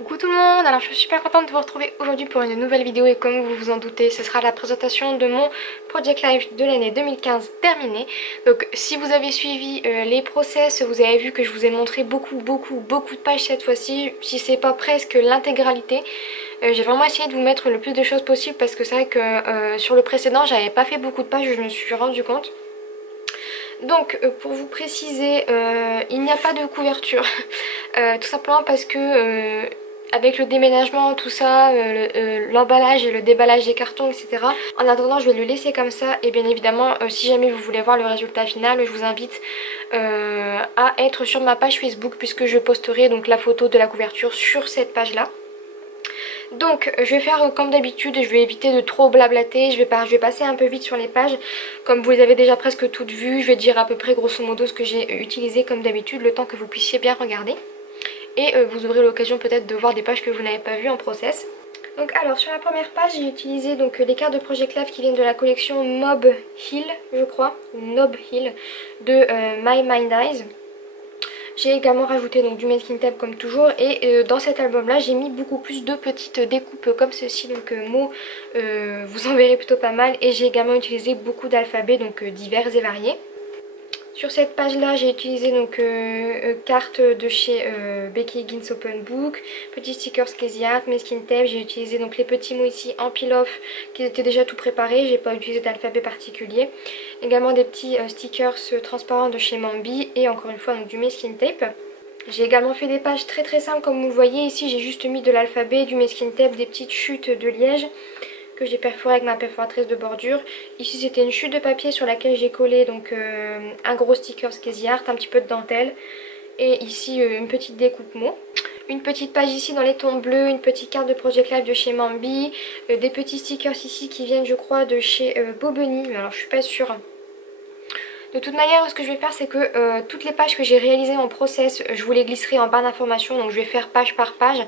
Coucou tout le monde, alors je suis super contente de vous retrouver aujourd'hui pour une nouvelle vidéo et comme vous vous en doutez, ce sera la présentation de mon Project Life de l'année 2015 terminée. Donc si vous avez suivi les process, vous avez vu que je vous ai montré beaucoup de pages cette fois-ci, si c'est pas presque l'intégralité. J'ai vraiment essayé de vous mettre le plus de choses possible parce que c'est vrai que sur le précédent j'avais pas fait beaucoup de pages, je me suis rendu compte. Donc pour vous préciser, il n'y a pas de couverture, tout simplement parce que avec le déménagement, tout ça, l'emballage et le déballage des cartons, etc. En attendant, je vais le laisser comme ça et bien évidemment, si jamais vous voulez voir le résultat final, je vous invite à être sur ma page Facebook puisque je posterai donc la photo de la couverture sur cette page-là. Donc je vais faire comme d'habitude, je vais éviter de trop blablater, je vais passer un peu vite sur les pages. Comme vous les avez déjà presque toutes vues, je vais dire à peu près grosso modo ce que j'ai utilisé comme d'habitude, le temps que vous puissiez bien regarder. Et vous aurez l'occasion peut-être de voir des pages que vous n'avez pas vues en process. Donc alors sur la première page j'ai utilisé donc les cartes de Project Life qui viennent de la collection Mob Hill je crois, Nob Hill de My Mind Eyes. J'ai également rajouté donc du masking tape comme toujours et dans cet album là j'ai mis beaucoup plus de petites découpes comme ceci, donc mots vous en verrez plutôt pas mal, et j'ai également utilisé beaucoup d'alphabets donc divers et variés. Sur cette page là j'ai utilisé donc cartes de chez Becky Higgins Open Book, petits stickers Casey Art, masking tape, j'ai utilisé donc les petits mots ici en peel-off qui étaient déjà tout préparés, j'ai pas utilisé d'alphabet particulier. Également des petits stickers transparents de chez Mambi et encore une fois donc du masking tape. J'ai également fait des pages très simples comme vous le voyez ici, j'ai juste mis de l'alphabet, du masking tape, des petites chutes de liège que j'ai perforé avec ma perforatrice de bordure. Ici c'était une chute de papier sur laquelle j'ai collé donc un gros sticker Casey Art, un petit peu de dentelle, et ici une petite découpe mot. Une petite page ici dans les tons bleus, une petite carte de Project Life de chez Mambi, des petits stickers ici qui viennent je crois de chez Bobony, mais alors je suis pas sûre. De toute manière, ce que je vais faire, c'est que toutes les pages que j'ai réalisées en process, je vous les glisserai en barre d'informations, donc je vais faire page par page.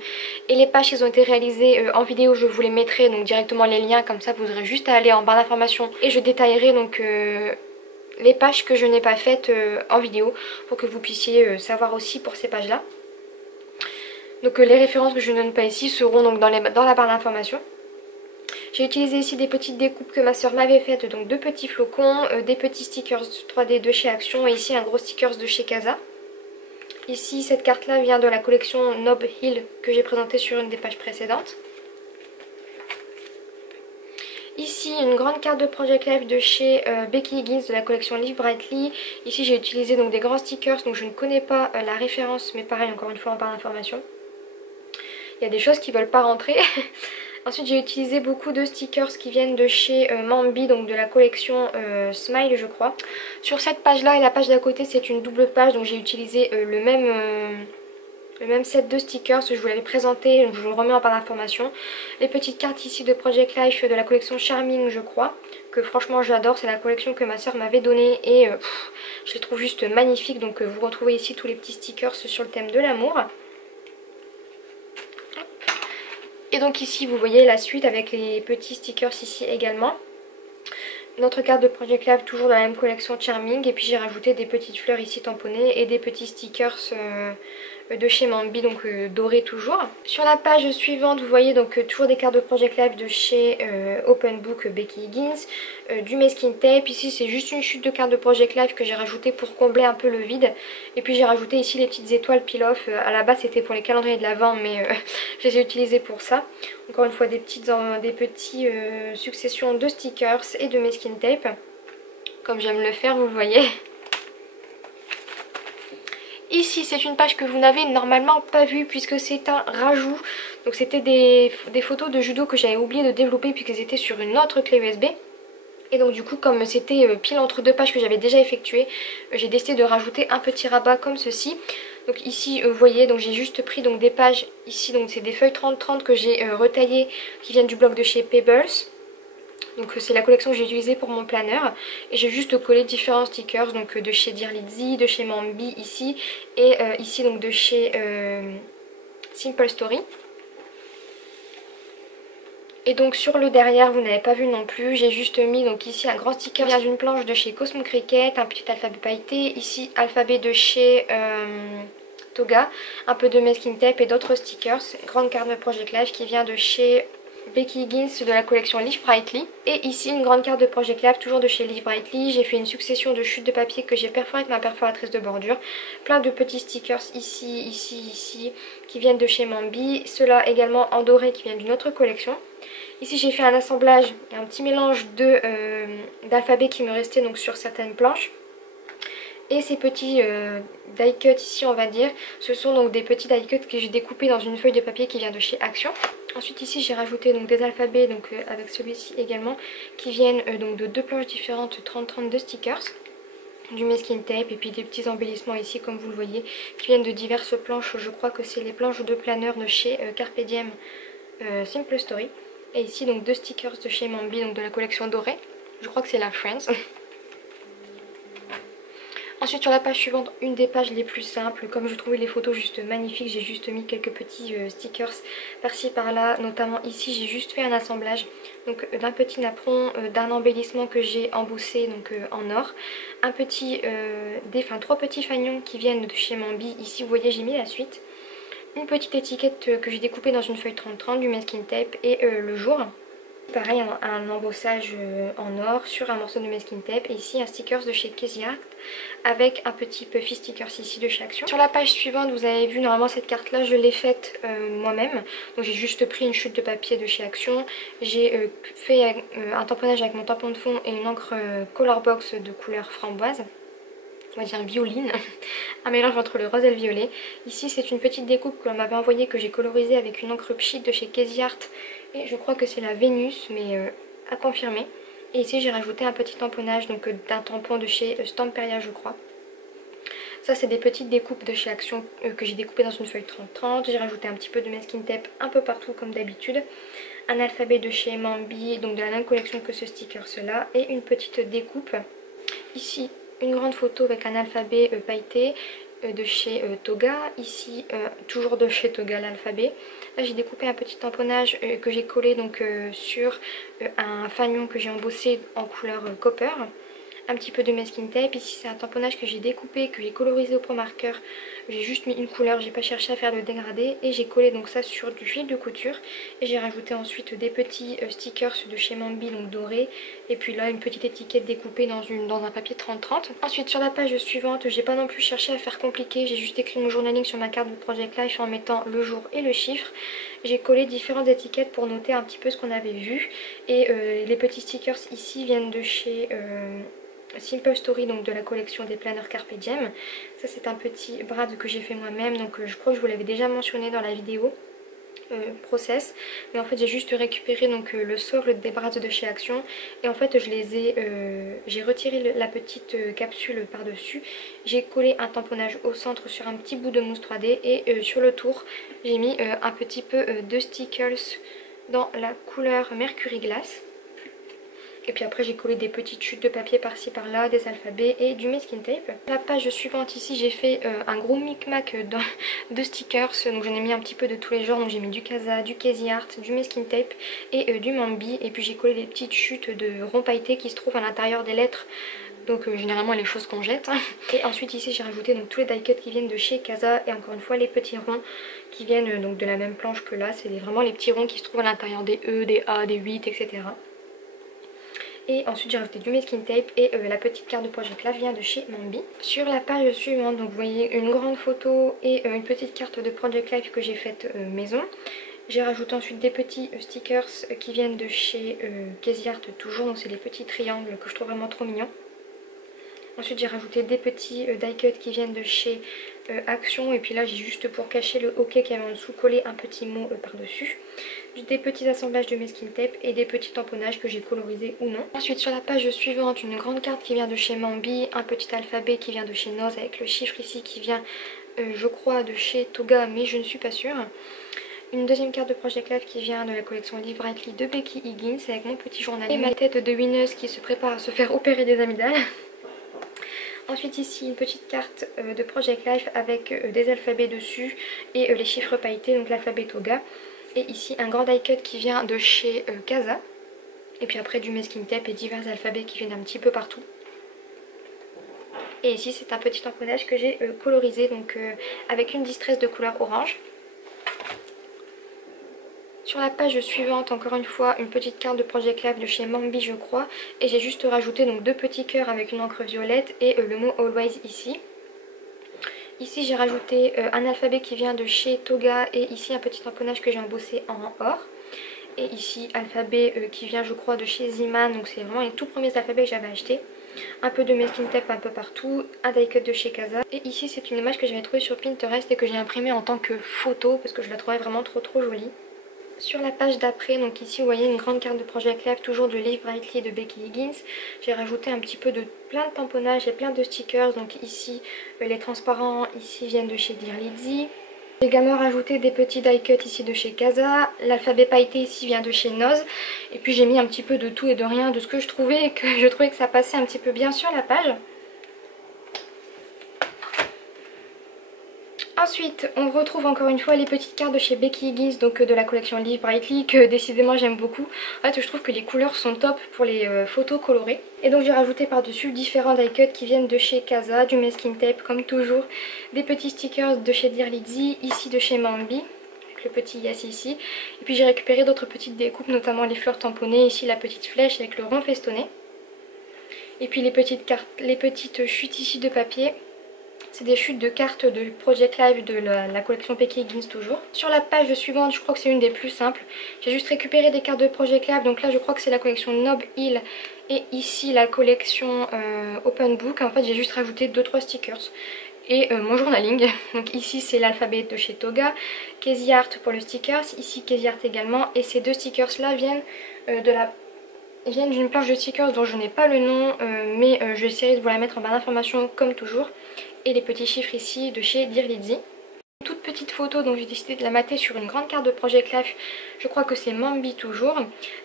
Et les pages qui ont été réalisées en vidéo, je vous les mettrai donc directement les liens, comme ça vous aurez juste à aller en barre d'informations. Et je détaillerai donc les pages que je n'ai pas faites en vidéo, pour que vous puissiez savoir aussi pour ces pages-là. Donc les références que je ne donne pas ici seront donc dans la barre d'informations. J'ai utilisé ici des petites découpes que ma soeur m'avait faites, donc deux petits flocons, des petits stickers 3D de chez Action et ici un gros stickers de chez Casa. Ici cette carte là vient de la collection Nob Hill que j'ai présentée sur une des pages précédentes. Ici une grande carte de Project Life de chez Becky Higgins de la collection Live Brightly. Ici j'ai utilisé donc des grands stickers, donc je ne connais pas la référence, mais pareil encore une fois en barre d'information. Il y a des choses qui ne veulent pas rentrer. Ensuite j'ai utilisé beaucoup de stickers qui viennent de chez Mambi, donc de la collection Smile je crois. Sur cette page là et la page d'à côté c'est une double page, donc j'ai utilisé le même set de stickers, je vous l'avais présenté, donc je vous le remets en barre d'information. Les petites cartes ici de Project Life de la collection Charming je crois, que franchement j'adore, c'est la collection que ma soeur m'avait donnée et je les trouve juste magnifiques, donc vous retrouvez ici tous les petits stickers sur le thème de l'amour. Et donc ici vous voyez la suite avec les petits stickers ici également. Notre carte de Project Life toujours dans la même collection Charming, et puis j'ai rajouté des petites fleurs ici tamponnées et des petits stickers de chez Mambi, donc dorés toujours. Sur la page suivante vous voyez donc toujours des cartes de Project Life de chez Open Book Becky Higgins, du masking tape. Ici c'est juste une chute de cartes de Project Life que j'ai rajouté pour combler un peu le vide, et puis j'ai rajouté ici les petites étoiles peel-off. À la base c'était pour les calendriers de l'Avent, mais je les ai utilisées pour ça. Encore une fois des petites successions de stickers et de masking tape, comme j'aime le faire, vous le voyez. Ici c'est une page que vous n'avez normalement pas vue puisque c'est un rajout. Donc c'était des photos de judo que j'avais oublié de développer puisqu'elles étaient sur une autre clé USB. Et donc du coup comme c'était pile entre deux pages que j'avais déjà effectuées, j'ai décidé de rajouter un petit rabat comme ceci. Donc ici vous voyez, donc j'ai juste pris donc des pages ici, donc c'est des feuilles 30-30 que j'ai retaillées qui viennent du blog de chez Pebbles. Donc c'est la collection que j'ai utilisée pour mon planeur, et j'ai juste collé différents stickers donc de chez Dear Lizzy, de chez Mambi ici, et ici donc de chez Simple Story. Et donc sur le derrière vous n'avez pas vu non plus, j'ai juste mis donc ici un grand sticker vient d'une planche de chez Cosmo Cricket, un petit alphabet pailleté, ici alphabet de chez Toga, un peu de masking tape et d'autres stickers. Grande carte de Project Life qui vient de chez Becky Higgins de la collection Live Brightly. Et ici une grande carte de Project Life toujours de chez Live Brightly. J'ai fait une succession de chutes de papier que j'ai perforées avec ma perforatrice de bordure. Plein de petits stickers ici, ici, ici qui viennent de chez Mambi. Ceux-là également en doré qui viennent d'une autre collection. Ici j'ai fait un assemblage, un petit mélange d'alphabets qui me restait donc sur certaines planches. Et ces petits die cuts ici on va dire, ce sont donc des petits die cuts que j'ai découpés dans une feuille de papier qui vient de chez Action. Ensuite ici j'ai rajouté donc des alphabets donc, avec celui-ci également qui viennent donc de deux planches différentes 30-30 de stickers. Du masking tape et puis des petits embellissements ici comme vous le voyez qui viennent de diverses planches. Je crois que c'est les planches de planeur de chez Carpe Diem Simple Story. Et ici donc deux stickers de chez Mambi donc de la collection dorée. Je crois que c'est la Friends. Ensuite sur la page suivante, une des pages les plus simples, comme je trouvais les photos juste magnifiques, j'ai juste mis quelques petits stickers par-ci par-là, notamment ici j'ai juste fait un assemblage donc d'un petit napperon, d'un embellissement que j'ai embossé donc en or, trois petits fanions qui viennent de chez Mambi, ici vous voyez j'ai mis la suite, une petite étiquette que j'ai découpée dans une feuille 30-30, du masking tape et le jour. Pareil, un embossage en or sur un morceau de masking tape. Et ici un stickers de chez Casey Art avec un petit puffy stickers ici de chez Action. Sur la page suivante, vous avez vu normalement cette carte là je l'ai faite moi-même. Donc j'ai juste pris une chute de papier de chez Action. J'ai fait un tamponnage avec mon tampon de fond et une encre Colorbox de couleur framboise. On va dire violine, un mélange entre le rose et le violet. Ici c'est une petite découpe que l'on m'avait envoyée que j'ai colorisée avec une encre Pchit de chez Casey Art. Et je crois que c'est la Vénus mais à confirmer. Et ici j'ai rajouté un petit tamponnage donc d'un tampon de chez Stamperia je crois. Ça c'est des petites découpes de chez Action que j'ai découpées dans une feuille 30-30. J'ai rajouté un petit peu de masking tape un peu partout comme d'habitude. Un alphabet de chez Mambi, donc de la même collection que ce sticker là. Et une petite découpe ici. Une grande photo avec un alphabet pailleté de chez Toga. Ici toujours de chez Toga l'alphabet. Là j'ai découpé un petit tamponnage que j'ai collé donc sur un fanion que j'ai embossé en couleur copper. Un petit peu de masking tape. Ici c'est un tamponnage que j'ai découpé, que j'ai colorisé au pro marqueur. J'ai juste mis une couleur, j'ai pas cherché à faire de dégradé. Et j'ai collé donc ça sur du fil de couture. Et j'ai rajouté ensuite des petits stickers de chez Mambi donc dorés. Et puis là une petite étiquette découpée dans un papier 30-30. Ensuite sur la page suivante, j'ai pas non plus cherché à faire compliqué. J'ai juste écrit mon journaling sur ma carte de Project Life en mettant le jour et le chiffre. J'ai collé différentes étiquettes pour noter un petit peu ce qu'on avait vu. Et les petits stickers ici viennent de chez Simple Story, donc de la collection des planeurs Carpe Diem. Ça c'est un petit brad que j'ai fait moi-même, donc je crois que je vous l'avais déjà mentionné dans la vidéo process, mais en fait j'ai juste récupéré donc le socle des brades de chez Action et en fait j'ai retiré la petite capsule par dessus, j'ai collé un tamponnage au centre sur un petit bout de mousse 3D et sur le tour j'ai mis un petit peu de stickers dans la couleur Mercury Glass. Et puis après j'ai collé des petites chutes de papier par-ci par-là, des alphabets et du masking tape. La page suivante ici j'ai fait un gros micmac de stickers. Donc j'en ai mis un petit peu de tous les genres. Donc j'ai mis du Casa, du Casey Art, du masking tape et du Mambi. Et puis j'ai collé des petites chutes de rond pailleté qui se trouvent à l'intérieur des lettres. Donc généralement les choses qu'on jette. Et ensuite ici j'ai rajouté donc tous les die cuts qui viennent de chez Casa. Et encore une fois les petits ronds qui viennent donc de la même planche que là. C'est vraiment les petits ronds qui se trouvent à l'intérieur des E, des A, des 8, etc. Et ensuite j'ai rajouté du masking tape et la petite carte de Project Life vient de chez Mambi. Sur la page suivante, donc vous voyez une grande photo et une petite carte de Project Life que j'ai faite maison. J'ai rajouté ensuite des petits stickers qui viennent de chez Casey Art toujours, donc c'est des petits triangles que je trouve vraiment trop mignons. Ensuite j'ai rajouté des petits die cuts qui viennent de chez Action. Et puis là j'ai juste pour cacher le hockey qui avait en dessous collé un petit mot par dessus. Des petits assemblages de masking tape et des petits tamponnages que j'ai colorisés ou non. Ensuite sur la page suivante, une grande carte qui vient de chez Mambi, un petit alphabet qui vient de chez Noz avec le chiffre ici qui vient je crois de chez Toga mais je ne suis pas sûre. Une deuxième carte de Project Life qui vient de la collection Live Brightly de Becky Higgins avec mon petit journal et ma tête de winneuse qui se prépare à se faire opérer des amygdales. Ensuite ici une petite carte de Project Life avec des alphabets dessus et les chiffres pailletés, donc l'alphabet Toga. Et ici un grand die cut qui vient de chez Casa. Et puis après du masking tape et divers alphabets qui viennent un petit peu partout. Et ici c'est un petit tamponnage que j'ai colorisé donc avec une distress de couleur orange. Sur la page suivante, encore une fois, une petite carte de Project Life de chez Mambi je crois. Et j'ai juste rajouté donc 2 petits cœurs avec une encre violette et le mot Always ici. Ici j'ai rajouté un alphabet qui vient de chez Toga et ici un petit tamponnage que j'ai embossé en or. Et ici alphabet qui vient je crois de chez Ziman, donc c'est vraiment les tout premiers alphabets que j'avais acheté. Un peu de masking tape un peu partout, un die cut de chez Casa. Et ici c'est une image que j'avais trouvée sur Pinterest et que j'ai imprimée en tant que photo parce que je la trouvais vraiment trop jolie. Sur la page d'après, donc ici vous voyez une grande carte de Project Life, toujours de Live Brightly de Becky Higgins. J'ai rajouté un petit peu de plein de tamponnages et plein de stickers. Donc ici les transparents ici viennent de chez Dear Lizzy. J'ai également rajouté des petits die cuts ici de chez Casa. L'alphabet pailleté ici vient de chez Noz. Et puis j'ai mis un petit peu de tout et de rien de ce que je trouvais et que je trouvais que ça passait un petit peu bien sur la page. Ensuite, on retrouve encore une fois les petites cartes de chez Becky Higgins, donc de la collection Live Brightly, que décidément j'aime beaucoup. En fait, je trouve que les couleurs sont top pour les photos colorées. Et donc j'ai rajouté par-dessus différents die cuts qui viennent de chez Casa, du masking tape comme toujours, des petits stickers de chez Dear Lizzy, ici de chez Mambi, avec le petit yes ici. Et puis j'ai récupéré d'autres petites découpes, notamment les fleurs tamponnées, ici la petite flèche avec le rond festonné. Et puis les petites cartes, les petites chutes ici de papier. C'est des chutes de cartes de Project Life de la collection Becky Higgins toujours. Sur la page suivante, je crois que c'est une des plus simples. J'ai juste récupéré des cartes de Project Life. Donc là, je crois que c'est la collection Nob Hill. Et ici, la collection Open Book. En fait, j'ai juste rajouté 2-3 stickers. Et mon journaling. Donc ici, c'est l'alphabet de chez Toga. Casey Art pour le stickers. Ici, Casey Art également. Et ces deux stickers là viennent d'une planche de stickers dont je n'ai pas le nom. Mais je vais essayer de vous la mettre en barre d'informations comme toujours. Et les petits chiffres ici de chez Dear Lizzy. Une toute petite photo, donc j'ai décidé de la mater sur une grande carte de Project Life. Je crois que c'est Mambi toujours.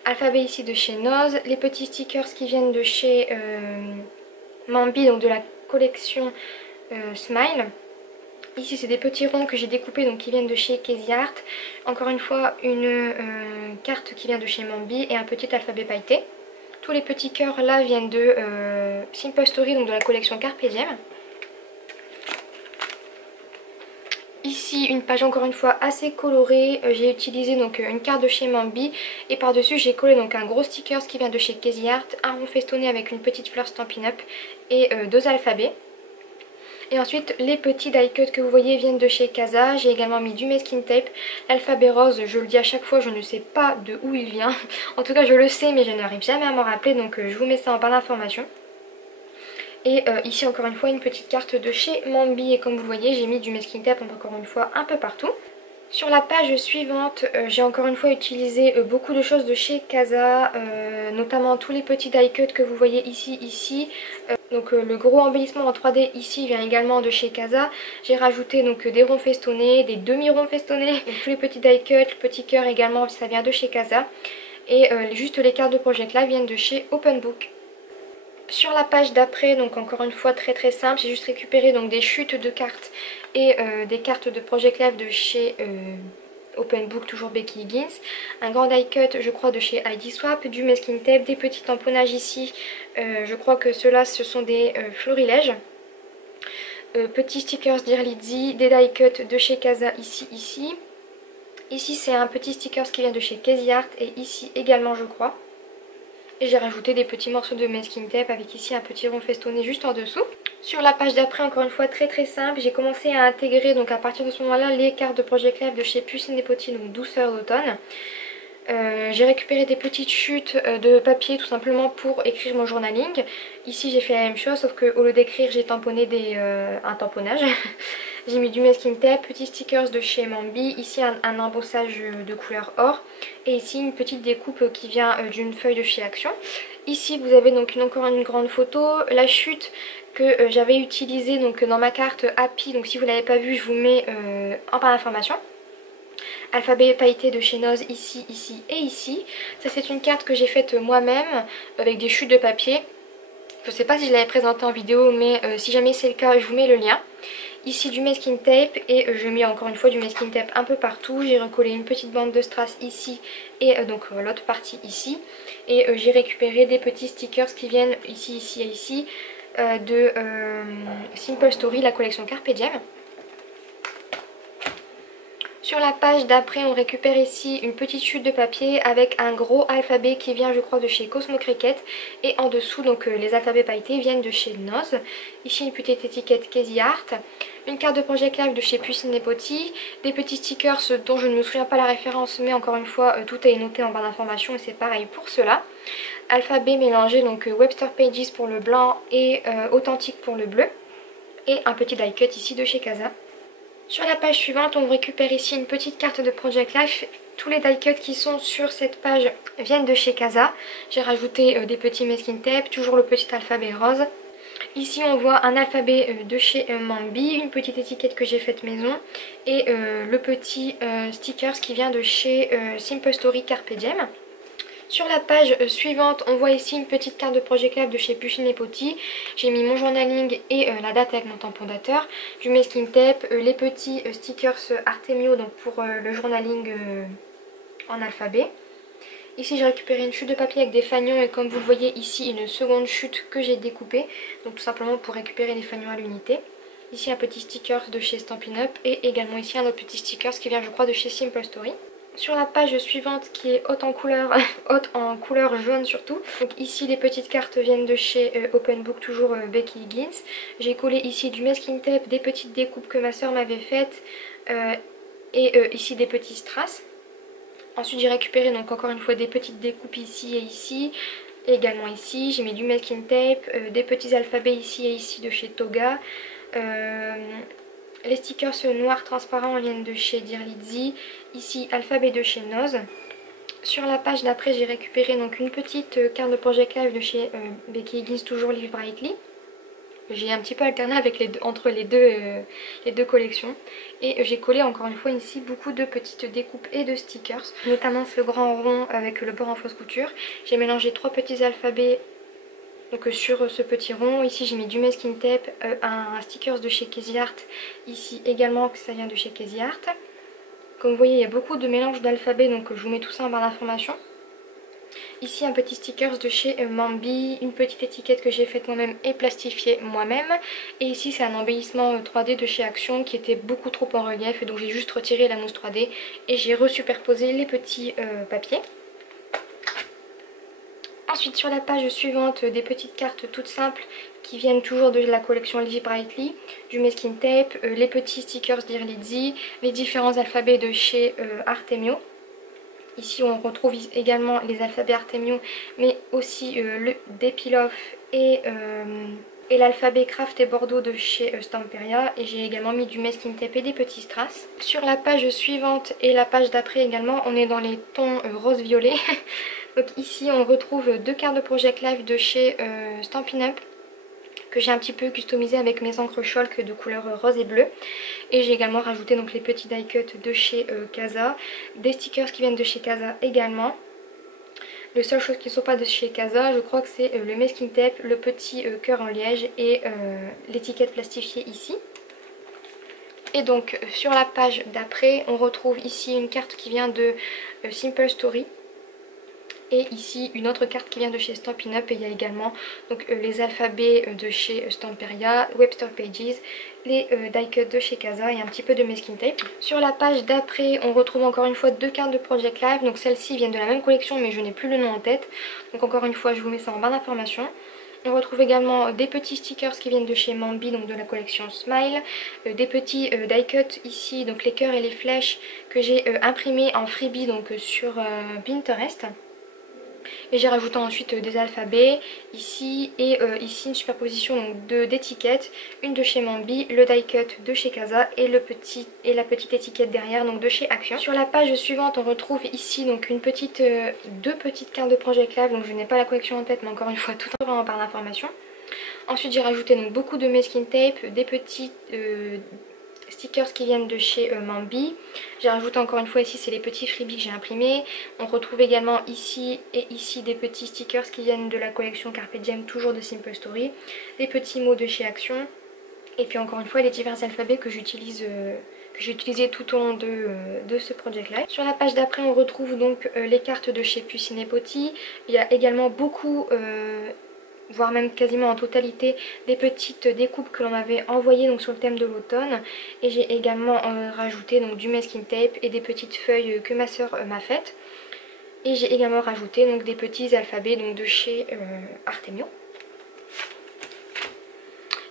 Alphabet ici de chez Noz. Les petits stickers qui viennent de chez Mambi, donc de la collection Smile. Ici c'est des petits ronds que j'ai découpés, donc qui viennent de chez Casey Art. Encore une fois une carte qui vient de chez Mambi et un petit alphabet pailleté. Tous les petits cœurs là viennent de Simple Story, donc de la collection Carpe Diem. Ici une page encore une fois assez colorée, j'ai utilisé donc une carte de chez Mambi et par dessus j'ai collé donc un gros sticker qui vient de chez Casey Art, un rond festonné avec une petite fleur Stampin' Up et 2 alphabets. Et ensuite les petits die cuts que vous voyez viennent de chez Casa. J'ai également mis du masking tape. L'alphabet rose, je le dis à chaque fois, je ne sais pas de où il vient. En tout cas je le sais mais je n'arrive jamais à m'en rappeler, donc je vous mets ça en barre d'informations. Et ici encore une fois une petite carte de chez Mambi et comme vous voyez j'ai mis du masking tape encore une fois un peu partout. Sur la page suivante j'ai encore une fois utilisé beaucoup de choses de chez Casa, notamment tous les petits die cuts que vous voyez ici. Donc le gros embellissement en 3D ici vient également de chez Casa. J'ai rajouté donc des ronds festonnés, des demi-ronds festonnés, donc tous les petits die cuts, le petit cœur également ça vient de chez Casa. Et juste les cartes de Project Life viennent de chez Open Book. Sur la page d'après, donc encore une fois très simple, j'ai juste récupéré donc des chutes de cartes et des cartes de Project Life de chez Open Book, toujours Becky Higgins. Un grand die cut je crois de chez ID Swap, du masking tape, des petits tamponnages ici, je crois que ceux-là ce sont des florilèges. Petits stickers Dear Lizzy, des die cut de chez Casa ici. Ici c'est un petit stickers qui vient de chez Casey Art et ici également je crois. Et j'ai rajouté des petits morceaux de masking tape avec ici un petit rond festonné juste en dessous. Sur la page d'après, encore une fois très simple, j'ai commencé à intégrer donc à partir de ce moment-là les cartes de Project Life de chez Puce Nepoti, donc douceur d'automne. J'ai récupéré des petites chutes de papier tout simplement pour écrire mon journaling. Ici j'ai fait la même chose sauf qu'au lieu d'écrire j'ai tamponné un tamponnage. J'ai mis du masking tape, petits stickers de chez Mambi, ici un embossage de couleur or et ici une petite découpe qui vient d'une feuille de chez Action. Ici vous avez donc encore une grande photo, la chute que j'avais utilisée donc dans ma carte Happy, donc si vous ne l'avez pas vue je vous mets en barre d'information. Alphabet pailleté de chez Noz ici et ici. Ça c'est une carte que j'ai faite moi-même avec des chutes de papier. Je ne sais pas si je l'avais présentée en vidéo mais si jamais c'est le cas je vous mets le lien. Ici du masking tape et je mets encore une fois du masking tape un peu partout. J'ai recollé une petite bande de strass ici et donc l'autre partie ici. Et j'ai récupéré des petits stickers qui viennent ici et ici. de Simple Story, la collection Carpe Diem. Sur la page d'après, on récupère ici une petite chute de papier avec un gros alphabet qui vient, je crois, de chez Cosmo Cricket. Et en dessous, donc les alphabets pailletés viennent de chez Noz. Ici, une petite étiquette Casey Art. Une carte de Project Live de chez Pucine et Potty. Des petits stickers dont je ne me souviens pas la référence, mais encore une fois, tout est noté en barre d'information et c'est pareil pour cela. Alphabet mélangé, donc Webster Pages pour le blanc et Authentique pour le bleu. Et un petit die cut ici de chez Casa. Sur la page suivante, on récupère ici une petite carte de Project Life. Tous les die cuts qui sont sur cette page viennent de chez Casa. J'ai rajouté des petits masking tape, toujours le petit alphabet rose. Ici on voit un alphabet de chez Mambi, une petite étiquette que j'ai faite maison et le petit stickers qui vient de chez Simple Story Carpe Diem. Sur la page suivante, on voit ici une petite carte de Project Live de chez Pucine et Potty. J'ai mis mon journaling et la date avec mon tampon dateur, du masking tape, les petits stickers Artemio donc pour le journaling en alphabet. Ici j'ai récupéré une chute de papier avec des fanions et comme vous le voyez ici une seconde chute que j'ai découpée. Donc tout simplement pour récupérer les fanions à l'unité. Ici un petit sticker de chez Stampin' Up et également ici un autre petit sticker qui vient je crois de chez Simple Story. Sur la page suivante qui est haute en couleur, haute en couleur jaune surtout. Donc ici les petites cartes viennent de chez Open Book, toujours Becky Higgins. J'ai collé ici du masking tape, des petites découpes que ma soeur m'avait faites et ici des petits strass. Ensuite j'ai récupéré donc encore une fois des petites découpes ici et ici. Et également ici j'ai mis du masking tape, des petits alphabets ici et ici de chez Toga. Les stickers noirs transparents viennent de chez Dear Lizzy. Ici alphabet de chez Noz. Sur la page d'après j'ai récupéré donc une petite carte de Project Live de chez Becky Higgins, toujours Live Brightly. J'ai un petit peu alterné avec entre les deux collections. Et j'ai collé encore une fois ici beaucoup de petites découpes et de stickers. Notamment ce grand rond avec le bord en fausse couture. J'ai mélangé 3 petits alphabets donc sur ce petit rond. Ici j'ai mis du masking tape, un stickers de chez Casey Art. Ici également que ça vient de chez Casey Art. Comme vous voyez il y a beaucoup de mélange d'alphabets donc je vous mets tout ça en barre d'information. Ici un petit stickers de chez Mambi, une petite étiquette que j'ai faite moi-même et plastifiée moi-même. Et ici c'est un embellissement 3D de chez Action qui était beaucoup trop en relief. Donc j'ai juste retiré la mousse 3D et j'ai resuperposé les petits papiers. Ensuite sur la page suivante, des petites cartes toutes simples qui viennent toujours de la collection Live Brightly, du masking tape, les petits stickers Dear Lizzy, les différents alphabets de chez Artemio. Ici on retrouve également les alphabets Artemio mais aussi le Depiloff et l'alphabet Craft et Bordeaux de chez Stamperia. Et j'ai également mis du masking tape et des petits strass. Sur la page suivante et la page d'après également on est dans les tons rose-violet. Donc ici on retrouve 2 cartes de Project Live de chez Stampin' Up que j'ai un petit peu customisé avec mes encres chalk de couleur rose et bleu. Et j'ai également rajouté donc les petits die cuts de chez Casa, des stickers qui viennent de chez Casa également. Les seules choses qui ne sont pas de chez Casa, je crois que c'est le masking tape, le petit cœur en liège et l'étiquette plastifiée ici. Et donc sur la page d'après on retrouve ici une carte qui vient de Simple Story. Et ici une autre carte qui vient de chez Stampin' Up et il y a également donc, les alphabets de chez Stamperia, Webster Pages, les die cuts de chez Casa et un petit peu de masking tape. Sur la page d'après on retrouve encore une fois 2 cartes de Project Live, donc celles-ci viennent de la même collection mais je n'ai plus le nom en tête. Donc encore une fois je vous mets ça en barre d'information. On retrouve également des petits stickers qui viennent de chez Mambi, donc de la collection Smile, des petits die cuts ici, donc les cœurs et les flèches que j'ai imprimés en freebie donc sur Pinterest. Et j'ai rajouté ensuite des alphabets ici et ici une superposition d'étiquettes, une de chez Mambi, le die cut de chez Casa et la petite étiquette derrière donc de chez Action. Sur la page suivante on retrouve ici donc deux petites cartes de Project Live, donc je n'ai pas la collection en tête mais encore une fois tout en barre d'information. Ensuite j'ai rajouté donc beaucoup de masking tape, des petits stickers qui viennent de chez Mambi. J'ai rajouté encore une fois ici c'est les petits freebies que j'ai imprimés. On retrouve également ici et ici des petits stickers qui viennent de la collection Carpe Diem, toujours de Simple Story. Des petits mots de chez Action. Et puis encore une fois les divers alphabets que j'utilise que j'ai utilisé tout au long de ce Project Live. Sur la page d'après on retrouve donc les cartes de chez Pucine et Potty. Il y a également beaucoup voire même quasiment en totalité, des petites découpes que l'on m'avait envoyées donc sur le thème de l'automne. Et j'ai également rajouté donc du masking tape et des petites feuilles que ma soeur m'a faites. Et j'ai également rajouté donc des petits alphabets donc de chez Artemio.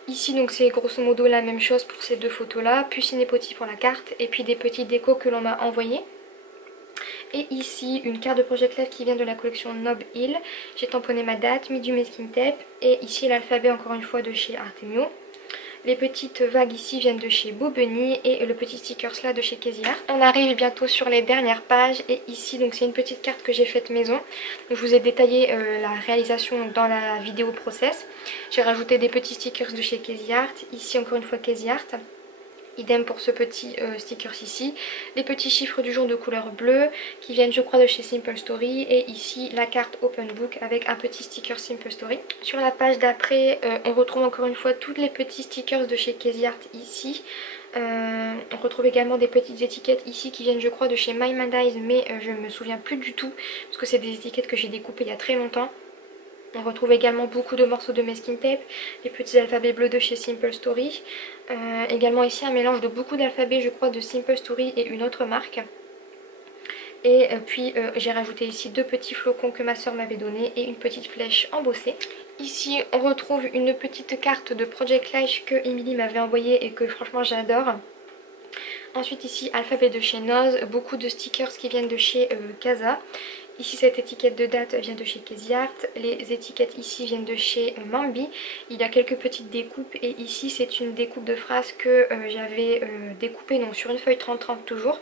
Ici donc c'est grosso modo la même chose pour ces deux photos là, plus Cinépoti pour la carte et puis des petits décos que l'on m'a envoyés. Et ici une carte de Project Life qui vient de la collection Nob Hill. J'ai tamponné ma date, mis du masking tape et ici l'alphabet encore une fois de chez Artemio. Les petites vagues ici viennent de chez Bobeni et le petit stickers là de chez Casey Art. On arrive bientôt sur les dernières pages et ici donc c'est une petite carte que j'ai faite maison. Donc, je vous ai détaillé la réalisation dans la vidéo process. J'ai rajouté des petits stickers de chez Casey Art. Ici encore une fois Casey Art. Idem pour ce petit stickers ici. Les petits chiffres du jour de couleur bleue qui viennent je crois de chez Simple Story. Et ici la carte Open Book avec un petit sticker Simple Story. Sur la page d'après on retrouve encore une fois tous les petits stickers de chez Casey Art ici. On retrouve également des petites étiquettes ici qui viennent je crois de chez My Mandize, mais je ne me souviens plus du tout parce que c'est des étiquettes que j'ai découpées il y a très longtemps. On retrouve également beaucoup de morceaux de masking tape, les petits alphabets bleus de chez Simple Story. Également ici un mélange de beaucoup d'alphabets je crois de Simple Story et une autre marque. Et puis j'ai rajouté ici deux petits flocons que ma soeur m'avait donné et une petite flèche embossée. Ici on retrouve une petite carte de Project Life que Emily m'avait envoyée et que franchement j'adore. Ensuite ici alphabet de chez Noz, beaucoup de stickers qui viennent de chez Casa. Ici cette étiquette de date vient de chez Casey Art, les étiquettes ici viennent de chez Mambi. Il y a quelques petites découpes et ici c'est une découpe de phrases que j'avais découpée donc sur une feuille 30-30 toujours.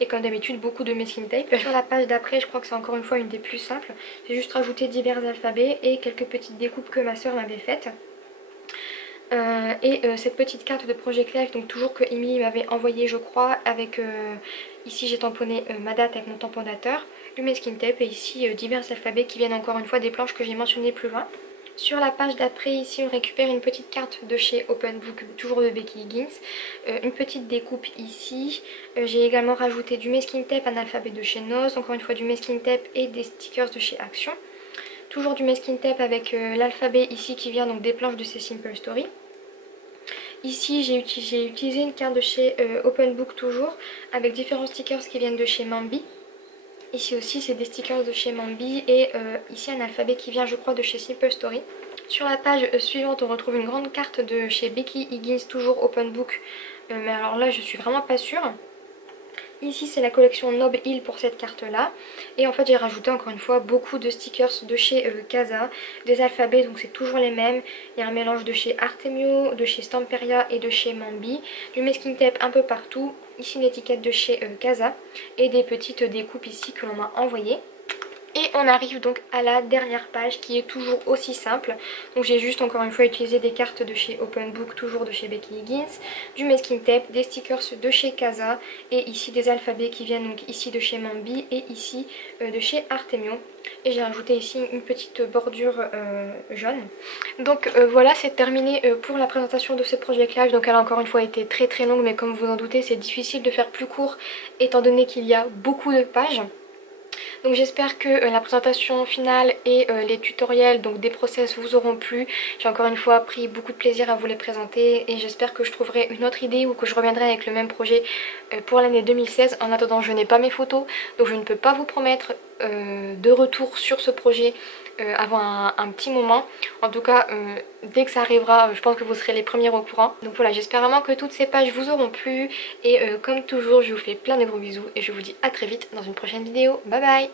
Et comme d'habitude beaucoup de masking tape. Sur la page d'après je crois que c'est encore une fois une des plus simples. J'ai juste rajouté divers alphabets et quelques petites découpes que ma soeur m'avait faites. Cette petite carte de Project Life, donc toujours que Emily m'avait envoyé je crois, avec ici j'ai tamponné ma date avec mon tamponnateur, du masking tape et ici divers alphabets qui viennent encore une fois des planches que j'ai mentionnées plus loin. Sur la page d'après ici on récupère une petite carte de chez Open Book, toujours de Becky Higgins, une petite découpe ici, j'ai également rajouté du masking tape, un alphabet de chez Noz, encore une fois du masking tape et des stickers de chez Action. Toujours du masking tape avec l'alphabet ici qui vient donc des planches de ces Simple Story. Ici j'ai utilisé une carte de chez Open Book toujours avec différents stickers qui viennent de chez Mambi. Ici aussi c'est des stickers de chez Mambi et ici un alphabet qui vient je crois de chez Simple Story. Sur la page suivante on retrouve une grande carte de chez Becky Higgins, toujours Open Book, mais alors là je suis vraiment pas sûre. Ici c'est la collection Nob Hill pour cette carte là. Et en fait j'ai rajouté encore une fois beaucoup de stickers de chez Casa. Des alphabets donc c'est toujours les mêmes. Il y a un mélange de chez Artemio, de chez Stamperia et de chez Mambi. Du masking tape un peu partout. Ici une étiquette de chez Casa. Et des petites découpes ici que l'on m'a envoyées. Et on arrive donc à la dernière page qui est toujours aussi simple. Donc j'ai juste encore une fois utilisé des cartes de chez Open Book, toujours de chez Becky Higgins, du masking tape, des stickers de chez Casa et ici des alphabets qui viennent donc ici de chez Mambi et ici de chez Artemio. Et j'ai rajouté ici une petite bordure jaune. Donc voilà, c'est terminé pour la présentation de ce Project Life. Donc elle a encore une fois été très très longue, mais comme vous en doutez c'est difficile de faire plus court étant donné qu'il y a beaucoup de pages. Donc j'espère que la présentation finale et les tutoriels donc des process vous auront plu. J'ai encore une fois pris beaucoup de plaisir à vous les présenter et j'espère que je trouverai une autre idée ou que je reviendrai avec le même projet pour l'année 2016. En attendant je n'ai pas mes photos donc je ne peux pas vous promettre de retour sur ce projet avant un petit moment. En tout cas dès que ça arrivera je pense que vous serez les premiers au courant. Donc voilà, j'espère vraiment que toutes ces pages vous auront plu et comme toujours je vous fais plein de gros bisous et je vous dis à très vite dans une prochaine vidéo. Bye bye.